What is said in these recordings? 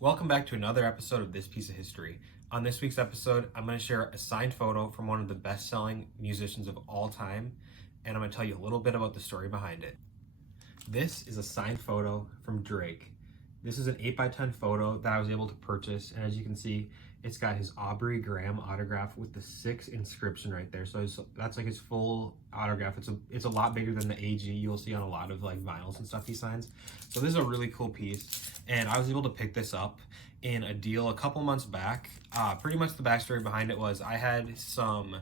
Welcome back to another episode of This Piece of History. On this week's episode, I'm going to share a signed photo from one of the best-selling musicians of all time, and I'm going to tell you a little bit about the story behind it. This is a signed photo from Drake. This is an 8x10 photo that I was able to purchase, and as you can see, it's got his Aubrey Graham autograph with the 6 inscription right there. So that's like his full autograph. It's a lot bigger than the AG you'll see on a lot of like vinyls and stuff he signs. So this is a really cool piece, and I was able to pick this up in a deal a couple months back. Pretty much the backstory behind it was I had some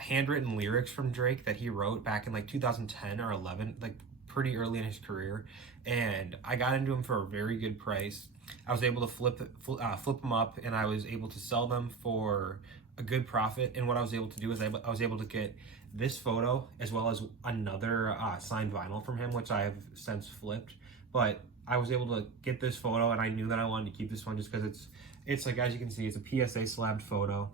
handwritten lyrics from Drake that he wrote back in like 2010 or 11, like pretty early in his career, and I got into them for a very good price. I was able to flip them up, and I was able to sell them for a good profit. And what I was able to do is I was able to get this photo as well as another signed vinyl from him, which I have since flipped. But I was able to get this photo, and I knew that I wanted to keep this one just because it's like, as you can see, it's a PSA slabbed photo.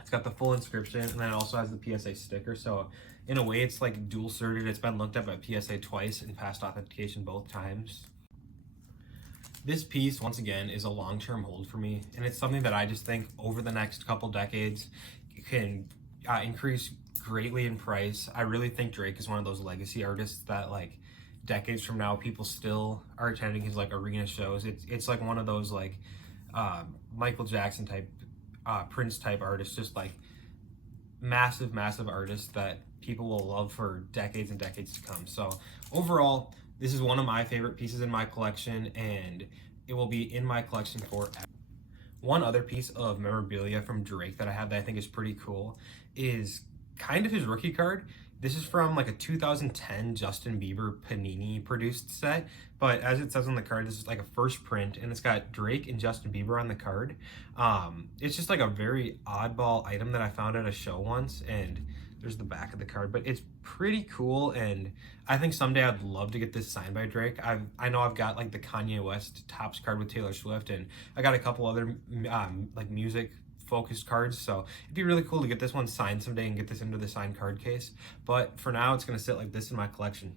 It's got the full inscription, and then it also has the PSA sticker. So in a way, it's like dual certed. It's been looked up at PSA twice and passed authentication both times. This piece, once again, is a long-term hold for me, and it's something that I just think over the next couple decades can increase greatly in price. I really think Drake is one of those legacy artists that, like, decades from now, people still are attending his like arena shows. It's like one of those like Michael Jackson type, Prince type artists, just like massive artists that people will love for decades and decades to come. So overall, this is one of my favorite pieces in my collection, and it will be in my collection forever. One other piece of memorabilia from Drake that I have that I think is pretty cool is kind of his rookie card. This is from like a 2010 Justin Bieber Panini produced set, but as it says on the card, this is like a first print, and it's got Drake and Justin Bieber on the card. It's just like a very oddball item that I found at a show once, and there's the back of the card, but it's pretty cool, and I think someday I'd love to get this signed by Drake. I know I've got like the Kanye West Topps card with Taylor Swift, and I got a couple other like music focused cards, so it'd be really cool to get this one signed someday and get this into the signed card case. But for now, it's going to sit like this in my collection.